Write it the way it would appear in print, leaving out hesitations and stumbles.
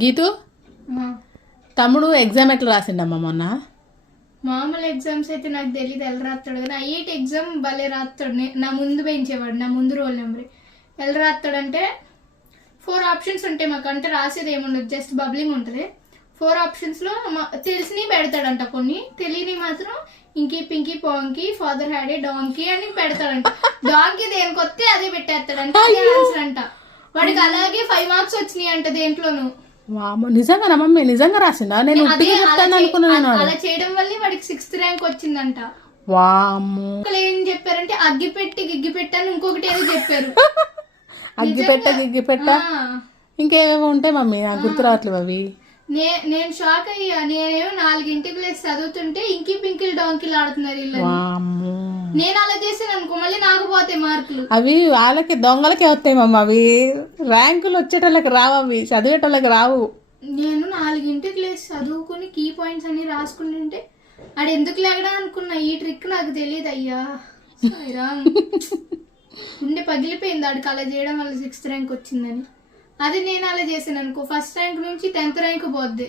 గీతు తమ్ముడు ఎగ్జామ్ ఎట్లా రాసిండమ్మా మొన్న? మామూలు ఎగ్జామ్స్ అయితే నాకు తెలియదు ఎలా రాస్తాడు, కానీ ఐఐటి ఎగ్జామ్ భలే రాస్తాడు. నా ముందు పెంచేవాడు, నా ముందు రోల్ నెంబర్. ఎలా రాస్తాడంటే 4 ఆప్షన్స్ ఉంటాయి మాకు, అంటే రాసేది ఏముండదు, జస్ట్ బబ్లింగ్ ఉంటుంది. 4 ఆప్షన్స్లో తెలిసినవి పెడతాడంట, కొన్ని తెలియని మాత్రం inky pinky ponky father had a donkey అని పెడతాడంట. డాంకీ దేనికి వస్తే అదే పెట్టేస్తాడంట, అదే ఆన్సర్ అంట. వాడికి అలాగే 5 మార్క్స్ వచ్చినాయి అంట దేంట్లోనూ. నిజంగా మమ్మీ నిజంగా రాసిందా? నేను అనుకున్నాను. అలా చేయడం వల్ల వాడికి 6th ర్యాంక్ వచ్చిందంట. వామ్మో. ఏం చెప్పారంటే అగ్గిపెట్టి గిగ్గిపెట్టి అని ఇంకొకటి ఏదో చెప్పారు. గిగ్గిపెట్ట ఇంకేమేమో ఉంటాయి మమ్మీ, నాకు గుర్తు రావట్లేవు అవి. నేను షాక్ అయ్యా. నేనేమో 4 లేసి చదువుతుంటే ఇంకీ పింకిల్ డాంకిల్ ఆడుతున్నారు వీళ్ళు. నేను అలా చేసాను అనుకో, మళ్ళీ నాకు పోతాయి మార్కులు. అవి వాళ్ళకి దొంగలకే వస్తాయి మమ్మ, అవి ర్యాంకులు వచ్చేటోళ్ళకి రావు, అవి చదివేటోళ్ళకి రావు. నేను 4 లేసి చదువుకుని కీ పాయింట్స్ అన్ని రాసుకుంటుంటే ఆడు ఎందుకు లేగడా అనుకున్నా. ఈ ట్రిక్ నాకు తెలియదు అయ్యా. ఉండే పగిలిపోయింది ఆడికి అలా చేయడం వల్ల 6th ర్యాంక్ వచ్చిందని. అది నేను అలా చేసాను అనుకో, 1st ర్యాంక్ నుంచి 10th ర్యాంక్ పోద్ది.